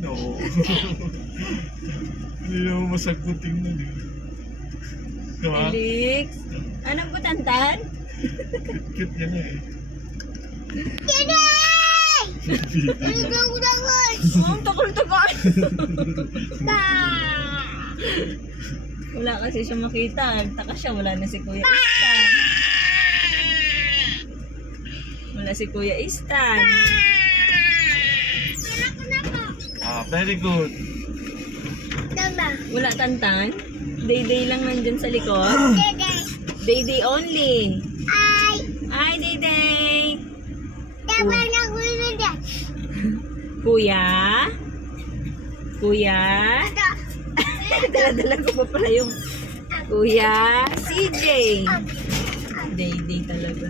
No. Hindi naman masagutin nun eh. Diba? Felix, anong butantan? Cute yan eh. Oh, takol-takol. Wala kasi siya makita. Taka siya, wala na si Kuya Istan. Wala si Kuya Istan. Ah, very good. Wala tantan. Day-day lang nandyan sa likod. Day-day only. Ay, Day-day. Kuya? Kuya? Dala-dala ko pa pala yung Kuya CJ. Day-day talaga.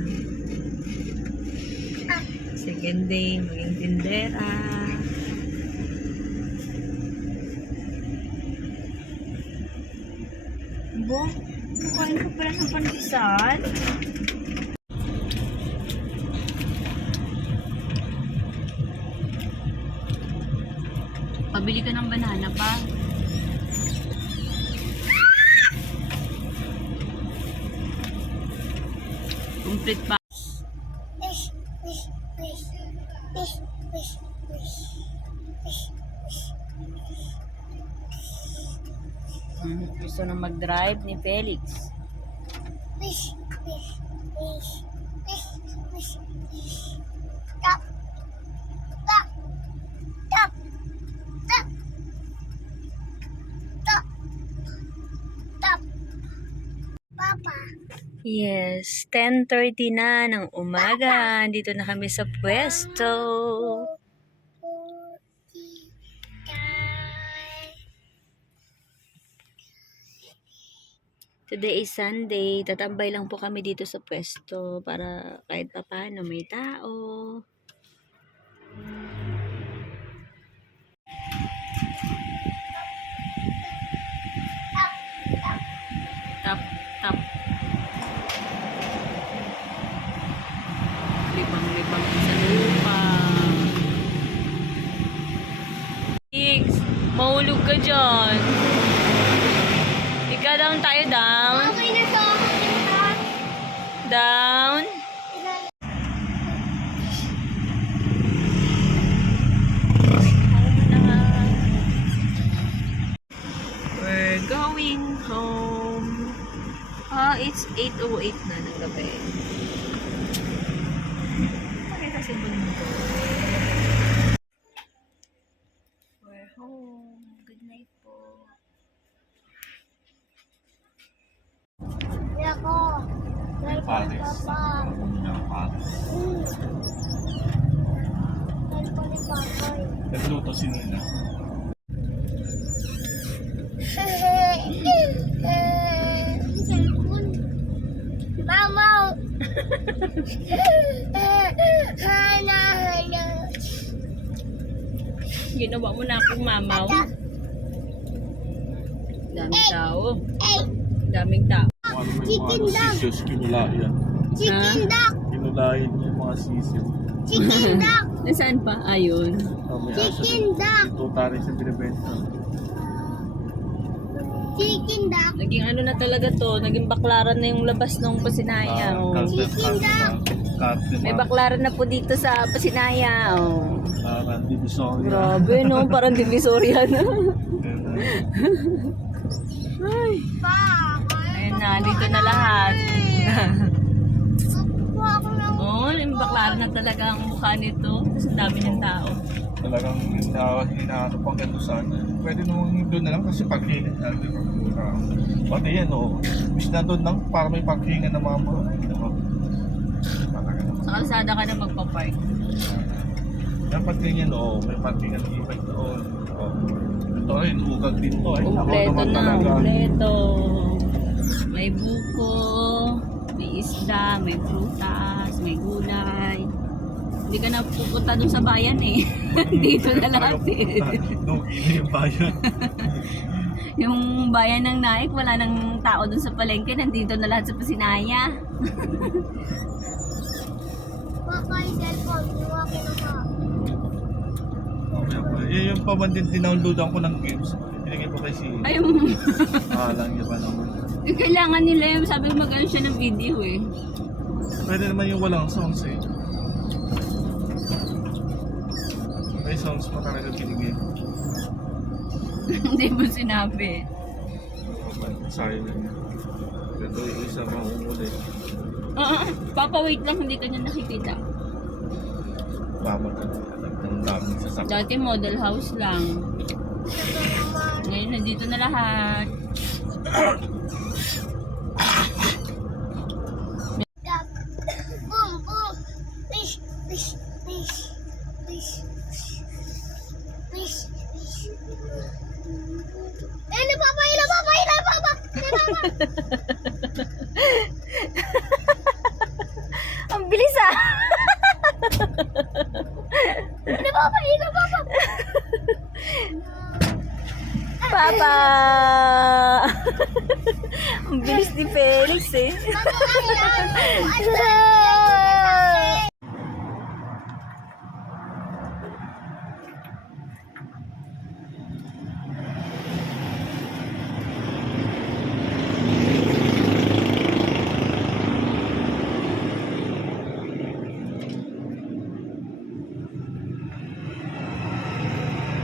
Second day, maging tindera. Bo, kukain ko pala ng pandesal. Pabili ka ng banana pa. Complete pa. Gusto nang mag-drive ni Felix. Yes, 10:30 na ng umaga. Dito na kami sa pwesto. Today is Sunday. Tatambay lang po kami dito sa pwesto para kahit pa paano may tao. Tap, tap. Libang-libang sa lupa. X, mahulog ka dyan. Ika down tayo, down. Okay na to. Down. We're going home. Ah, it's 8:08 na ng gabi. Pakita si Bunto. We're home. Good night po. Ako. Paris. Paris. Cellphone ni Papoy. Nagluto si Nina. Cellphone. Mama. Hana. Ginawa mo na akong mamaw. Daming tao. Daming tao. Chicken duck. Sisius, kinulayan. Chicken duck. Kinulayan niya yung mga sisius. Chicken duck. Nasaan pa? Ayun. May aso Chicken duck. tuta rin sa binibenta. Chicken duck. Naging ano na talaga to. Naging baklaran na yung labas ng Pasinaya. Oh. May baklaran na po dito sa Pasinaya. Oh. Parang divisoria. Grabe no. Parang divisoria na. Ay. Pa. Ayun na. Dito na lahat. Kuha ako ng Oh, yung baklaran na talaga ang mukha nito. Tapos ang dami ng tao. Talagang hinahanap pang ganito sana. Pwede naman doon na lang kasi paghingan na. Pati yan o. Bis na doon lang para may paghingan na mama. Sa kalsada ka na magpapark. Dapat ganyan o. May paghingan na ibig doon. Ito rin, ugag din to. Kompleto na. Kompleto. May buko. May isda. May prutas. May gulay. Hindi ka na pupunta dun sa bayan eh. Dito na lahat eh. Nugili yung bayan. Yung bayan ng Naik, wala nang tao dun sa palengke. Nandito na lahat sa Pasinaya. Papa, yung cellphone. Yung akin ako. Mamaya pa. Yung paman din dinownloadan ko ng games. Pinigay ko kay si... Ay, lang niya pa naman. kailangan nila yung sabi mag-ano siya ng video eh. Pwede naman yung walang sounds eh. May sounds pa talaga pinigay. Hindi mo sinabi. Sayang na niya. Ito yung isa mahumuli. Papa, wait lang, hindi ka niya nakikita. Bama ka ng daming sasakyan. Dati model house lang. Ngayon, nandito na lahat. Duck. Boom, boom. Fish, fish, fish, fish, fish, fish. Ini papa, ini papa, ini papa, ini papa. Ang bilis ah! Ini papa, ini papa. Papa! Ang bilis ni Felix eh.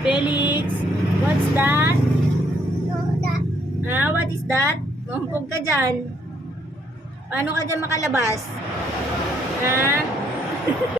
Felix, what's that? Ah, what is that? Mampog ka dyan. Paano ka dyan makalabas? Ha?